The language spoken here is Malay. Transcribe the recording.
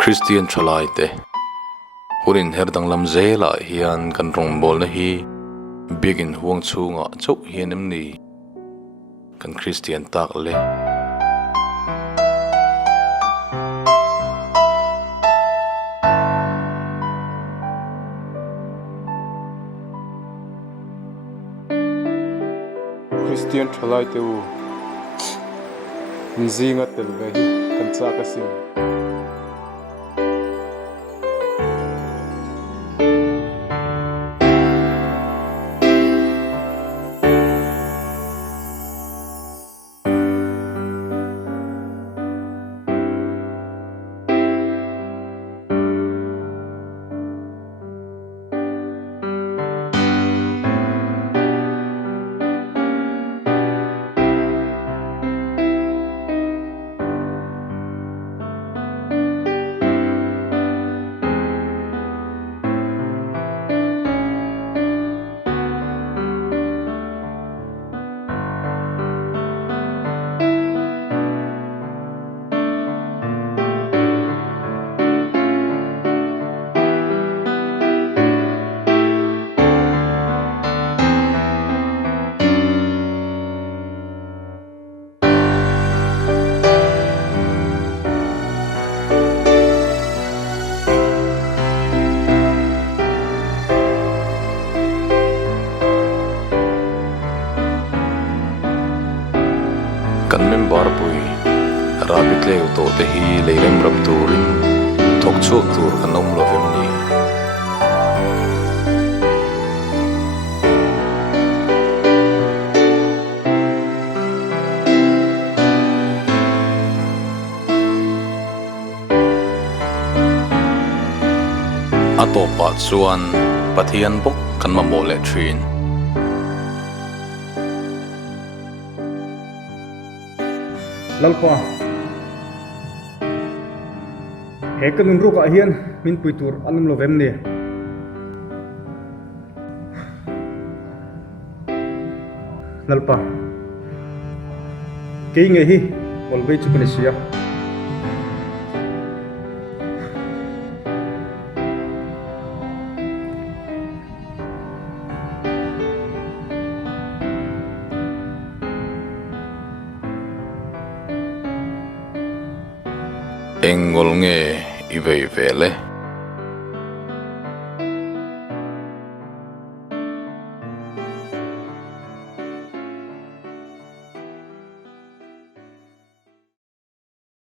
Christian Chalaite Urin herdang lam zela hian kan rong bol na hi bigin huang chunga chau hianem ni kan Christian tak le Christian Chalaite u nzinga telve hi kan cha ka sim kan member pui rabit le to te hi leilem rap turin thok chu tur kan om lo fem ni atopa chuan pathian bok kan ma mole thin lalpa hekan unruk a hian min puitur anum lovem ni lalpa ke nge hi molbei chupani sia engol nge ivei vele